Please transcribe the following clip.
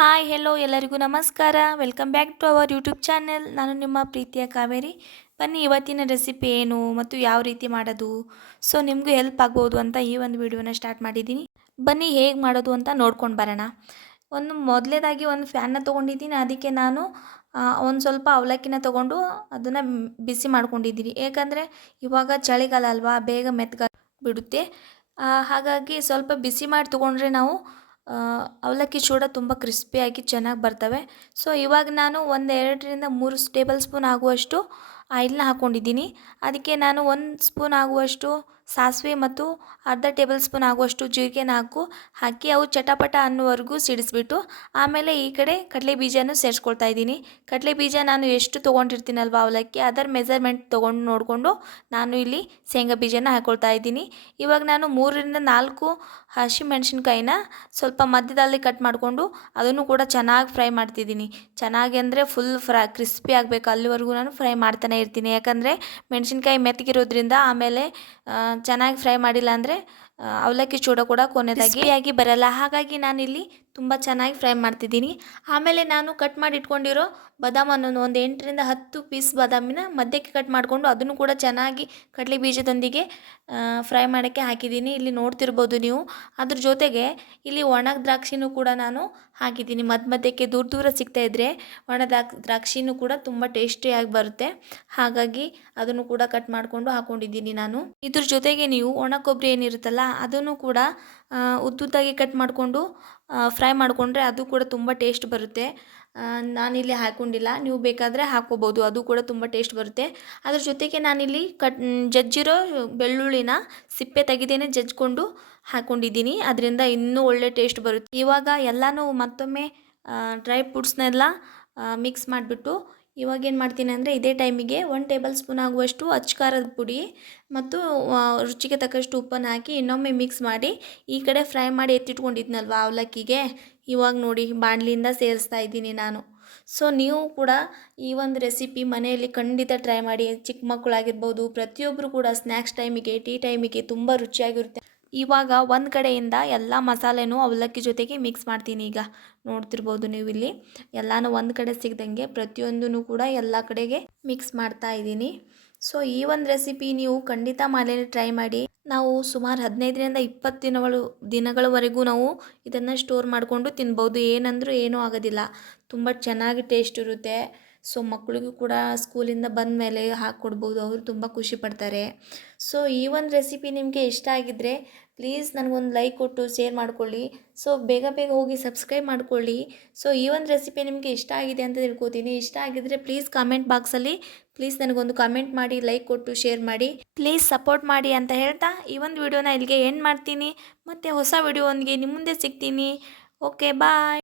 Hi hello ಎಲ್ಲರಿಗೂ ನಮಸ್ಕಾರ. Welcome back to our YouTube channel. ನಾನು ನಿಮ್ಮ ಪ್ರೀತಿಯ ಕಾವೇರಿ. ಬನ್ನಿ ಇವತ್ತಿನ ರೆಸಿಪಿ ಏನು ಮತ್ತು ಯಾವ ರೀತಿ ಮಾಡೋದು, ಸೊ ನಿಮಗೂ ಹೆಲ್ಪ್ ಆಗ್ಬೋದು ಅಂತ ಈ ಒಂದು ವಿಡಿಯೋನ ಸ್ಟಾರ್ಟ್ ಮಾಡಿದ್ದೀನಿ. ಬನ್ನಿ ಹೇಗೆ ಮಾಡೋದು ಅಂತ ನೋಡ್ಕೊಂಡು ಬರೋಣ. ಮೊದಲೇದಾಗಿ ಒಂದು ಫ್ಯಾನ್ನ ತೊಗೊಂಡಿದ್ದೀನಿ. ಅದಕ್ಕೆ ನಾನು ಒಂದು ಸ್ವಲ್ಪ ಅವಲಕ್ಕಿನ ತೊಗೊಂಡು ಅದನ್ನು ಬಿಸಿ ಮಾಡ್ಕೊಂಡಿದ್ದೀನಿ. ಏಕೆಂದರೆ ಇವಾಗ ಚಳಿಗಾಲ ಅಲ್ವಾ, ಬೇಗ ಬಿಡುತ್ತೆ. ಹಾಗಾಗಿ ಸ್ವಲ್ಪ ಬಿಸಿ ಮಾಡಿ ತೊಗೊಂಡ್ರೆ ನಾವು ಅವಲಕ್ಕಿ ಚೂಡ ತುಂಬ ಕ್ರಿಸ್ಪಿಯಾಗಿ ಚೆನ್ನಾಗಿ ಬರ್ತವೆ. ಸೊ ಇವಾಗ ನಾನು ಒಂದು 2ರಿಂದ 3 ಟೇಬಲ್ ಸ್ಪೂನ್ ಆಗುವಷ್ಟು ಆಯಿಲ್ನ ಹಾಕ್ಕೊಂಡಿದ್ದೀನಿ. ಅದಕ್ಕೆ ನಾನು 1 ಸ್ಪೂನ್ ಆಗುವಷ್ಟು ಸಾಸಿವೆ ಮತ್ತು ಅರ್ಧ ಟೇಬಲ್ ಸ್ಪೂನ್ ಆಗುವಷ್ಟು ಜೀರಿಗೆನ ಹಾಕಿ ಅವು ಚಟಪಟ ಅನ್ನುವರೆಗೂ ಸಿಡಿಸ್ಬಿಟ್ಟು ಆಮೇಲೆ ಈ ಕಡೆ ಕಡಲೆ ಬೀಜನೂ ಸೇರಿಸ್ಕೊಳ್ತಾ ಇದ್ದೀನಿ. ಕಡಲೆ ಬೀಜ ನಾನು ಎಷ್ಟು ತೊಗೊಂಡಿರ್ತೀನಲ್ವ ಅವಲಕ್ಕಿ, ಅದರ ಮೆಜರ್ಮೆಂಟ್ ತೊಗೊಂಡು ನೋಡಿಕೊಂಡು ನಾನು ಇಲ್ಲಿ ಶೇಂಗಾ ಬೀಜನ ಹಾಕ್ಕೊಳ್ತಾ ಇದ್ದೀನಿ. ಇವಾಗ ನಾನು 3ರಿಂದ 4 ಹಸಿಮೆಣಸಿನ್ಕಾಯಿನ ಸ್ವಲ್ಪ ಮಧ್ಯದಲ್ಲಿ ಕಟ್ ಮಾಡಿಕೊಂಡು ಅದನ್ನು ಕೂಡ ಚೆನ್ನಾಗಿ ಫ್ರೈ ಮಾಡ್ತಿದ್ದೀನಿ. ಚೆನ್ನಾಗಿ ಅಂದರೆ ಫುಲ್ ಕ್ರಿಸ್ಪಿ ಆಗಬೇಕು, ಅಲ್ಲಿವರೆಗೂ ನಾನು ಫ್ರೈ ಮಾಡ್ತಾನೆ ಇರ್ತೀನಿ. ಯಾಕಂದರೆ ಮೆಣಸಿನ್ಕಾಯಿ ಮೆತ್ತಗಿರೋದ್ರಿಂದ ಆಮೇಲೆ ಚೆನ್ನಾಗಿ ಫ್ರೈ ಮಾಡಿಲ್ಲ ಅಂದರೆ ಅವಲಕ್ಕಿ ಚೂಡ ಕೂಡ ಕೊನೆಯದಾಗಿ ಬರಲ್ಲ. ಹಾಗಾಗಿ ನಾನಿಲ್ಲಿ ತುಂಬ ಚೆನ್ನಾಗಿ ಫ್ರೈ ಮಾಡ್ತಿದ್ದೀನಿ. ಆಮೇಲೆ ನಾನು ಕಟ್ ಮಾಡಿ ಇಟ್ಕೊಂಡಿರೋ ಬಾದಾಮನ್ನು ಒಂದು 8ರಿಂದ 10 ಪೀಸ್ ಬಾದಾಮಿನ ಮಧ್ಯಕ್ಕೆ ಕಟ್ ಮಾಡಿಕೊಂಡು ಅದನ್ನು ಕೂಡ ಚೆನ್ನಾಗಿ ಕಡಲೆ ಬೀಜದೊಂದಿಗೆ ಫ್ರೈ ಮಾಡೋಕ್ಕೆ ಹಾಕಿದ್ದೀನಿ. ಇಲ್ಲಿ ನೋಡ್ತಿರ್ಬೋದು ನೀವು. ಅದ್ರ ಜೊತೆಗೆ ಇಲ್ಲಿ ಒಣ ದ್ರಾಕ್ಷಿನೂ ಕೂಡ ನಾನು ಹಾಕಿದ್ದೀನಿ. ಮಧ್ಯಕ್ಕೆ ದೂರ ದೂರ ಸಿಗ್ತಾಯಿದ್ರೆ ಒಣ ದ್ರಾಕ್ಷಿನೂ ಕೂಡ ತುಂಬ ಟೇಸ್ಟಿಯಾಗಿ ಬರುತ್ತೆ. ಹಾಗಾಗಿ ಅದನ್ನು ಕೂಡ ಕಟ್ ಮಾಡಿಕೊಂಡು ಹಾಕ್ಕೊಂಡಿದ್ದೀನಿ ನಾನು. ಇದ್ರ ಜೊತೆಗೆ ನೀವು ಒಣ ಕೊಬ್ಬರಿ ಏನಿರುತ್ತಲ್ಲ ಅದನ್ನು ಕೂಡ ಉದ್ದುದ್ದಾಗಿ ಕಟ್ ಮಾಡಿಕೊಂಡು ಫ್ರೈ ಮಾಡಿಕೊಂಡ್ರೆ ಅದು ಕೂಡ ತುಂಬ ಟೇಸ್ಟ್ ಬರುತ್ತೆ. ನಾನಿಲ್ಲಿ ಹಾಕ್ಕೊಂಡಿಲ್ಲ, ನೀವು ಬೇಕಾದರೆ ಹಾಕ್ಕೋಬೋದು, ಅದು ಕೂಡ ತುಂಬ ಟೇಸ್ಟ್ ಬರುತ್ತೆ. ಅದ್ರ ಜೊತೆಗೆ ನಾನಿಲ್ಲಿ ಜಜ್ಜಿರೋ ಬೆಳ್ಳುಳ್ಳಿನ ಸಿಪ್ಪೆ ತೆಗೆದೇನೆ ಜಜ್ಜಿಕೊಂಡು ಹಾಕ್ಕೊಂಡಿದ್ದೀನಿ. ಅದರಿಂದ ಇನ್ನೂ ಒಳ್ಳೆ ಟೇಸ್ಟ್ ಬರುತ್ತೆ. ಇವಾಗ ಎಲ್ಲನೂ ಮತ್ತೊಮ್ಮೆ ಡ್ರೈ ಫ್ರೂಟ್ಸ್ನೆಲ್ಲ ಮಿಕ್ಸ್ ಮಾಡಿಬಿಟ್ಟು ಇವಾಗ ಏನು ಮಾಡ್ತೀನಿ ಅಂದರೆ ಇದೇ ಟೈಮಿಗೆ 1 ಟೇಬಲ್ ಸ್ಪೂನ್ ಆಗುವಷ್ಟು ಅಚ್ಚ ಪುಡಿ ಮತ್ತು ರುಚಿಗೆ ತಕ್ಕಷ್ಟು ಉಪ್ಪನ್ನು ಹಾಕಿ ಇನ್ನೊಮ್ಮೆ ಮಿಕ್ಸ್ ಮಾಡಿ ಈ ಕಡೆ ಫ್ರೈ ಮಾಡಿ ಎತ್ತಿಟ್ಕೊಂಡಿದ್ನಲ್ವ ಅವಲಕ್ಕಿಗೆ, ಇವಾಗ ನೋಡಿ ಬಾಣಲಿಯಿಂದ ಸೇರಿಸ್ತಾ ಇದ್ದೀನಿ ನಾನು. ಸೊ ನೀವು ಕೂಡ ಈ ಒಂದು ರೆಸಿಪಿ ಮನೆಯಲ್ಲಿ ಖಂಡಿತ ಟ್ರೈ ಮಾಡಿ. ಚಿಕ್ಕ ಮಕ್ಕಳಾಗಿರ್ಬೋದು, ಪ್ರತಿಯೊಬ್ಬರು ಕೂಡ ಸ್ನ್ಯಾಕ್ಸ್ ಟೈಮಿಗೆ, ಟೀ ಟೈಮಿಗೆ ತುಂಬ ರುಚಿಯಾಗಿರುತ್ತೆ. ಇವಾಗ ಒಂದು ಕಡೆಯಿಂದ ಎಲ್ಲ ಮಸಾಲೆನೂ ಅವಲಕ್ಕಿ ಜೊತೆಗೆ ಮಿಕ್ಸ್ ಮಾಡ್ತೀನಿ. ಈಗ ನೋಡ್ತಿರ್ಬೋದು ನೀವು ಇಲ್ಲಿ ಎಲ್ಲನೂ ಒಂದು ಕಡೆ ಸಿಗ್ದಂಗೆ ಪ್ರತಿಯೊಂದೂ ಕೂಡ ಎಲ್ಲ ಕಡೆಗೆ ಮಿಕ್ಸ್ ಮಾಡ್ತಾ ಇದ್ದೀನಿ. ಸೊ ಈ ಒಂದು ರೆಸಿಪಿ ನೀವು ಖಂಡಿತ ಮನೇಲಿ ಟ್ರೈ ಮಾಡಿ. ನಾವು ಸುಮಾರು 15ರಿಂದ 20 ದಿನಗಳವರೆಗೂ ನಾವು ಇದನ್ನು ಸ್ಟೋರ್ ಮಾಡಿಕೊಂಡು ತಿನ್ಬೋದು. ಏನಂದರೂ ಏನೂ ಆಗೋದಿಲ್ಲ, ತುಂಬ ಚೆನ್ನಾಗಿ ಟೇಸ್ಟ್ ಇರುತ್ತೆ. ಸೊ ಮಕ್ಕಳಿಗೂ ಕೂಡ ಸ್ಕೂಲಿಂದ ಬಂದ ಮೇಲೆ ಹಾಕ್ಕೊಡ್ಬೋದು, ಅವರು ತುಂಬ ಖುಷಿ ಪಡ್ತಾರೆ. ಸೊ ಈ ಒಂದು ರೆಸಿಪಿ ನಿಮಗೆ ಇಷ್ಟ ಆಗಿದ್ದರೆ ಪ್ಲೀಸ್ ನನಗೊಂದು ಲೈಕ್ ಕೊಟ್ಟು ಶೇರ್ ಮಾಡ್ಕೊಳ್ಳಿ. ಸೊ ಬೇಗ ಹೋಗಿ ಸಬ್ಸ್ಕ್ರೈಬ್ ಮಾಡ್ಕೊಳ್ಳಿ. ಸೊ ಈ ಒಂದು ರೆಸಿಪಿ ನಿಮಗೆ ಇಷ್ಟ ಆಗಿದೆ ಅಂತ ತಿಳ್ಕೊತೀನಿ. ಇಷ್ಟ ಆಗಿದ್ದರೆ ಪ್ಲೀಸ್ ಕಾಮೆಂಟ್ ಬಾಕ್ಸಲ್ಲಿ ಪ್ಲೀಸ್ ನನಗೊಂದು ಕಾಮೆಂಟ್ ಮಾಡಿ, ಲೈಕ್ ಕೊಟ್ಟು ಶೇರ್ ಮಾಡಿ, ಪ್ಲೀಸ್ ಸಪೋರ್ಟ್ ಮಾಡಿ ಅಂತ ಹೇಳ್ತಾ ಈ ಒಂದು ವಿಡಿಯೋನ ಇಲ್ಲಿಗೆ ಎಂಡ್ ಮಾಡ್ತೀನಿ. ಮತ್ತು ಹೊಸ ವಿಡಿಯೋ ಒಂದಿಗೆ ನಿಮ್ಮ ಮುಂದೆ ಸಿಗ್ತೀನಿ. ಓಕೆ, ಬಾಯ್.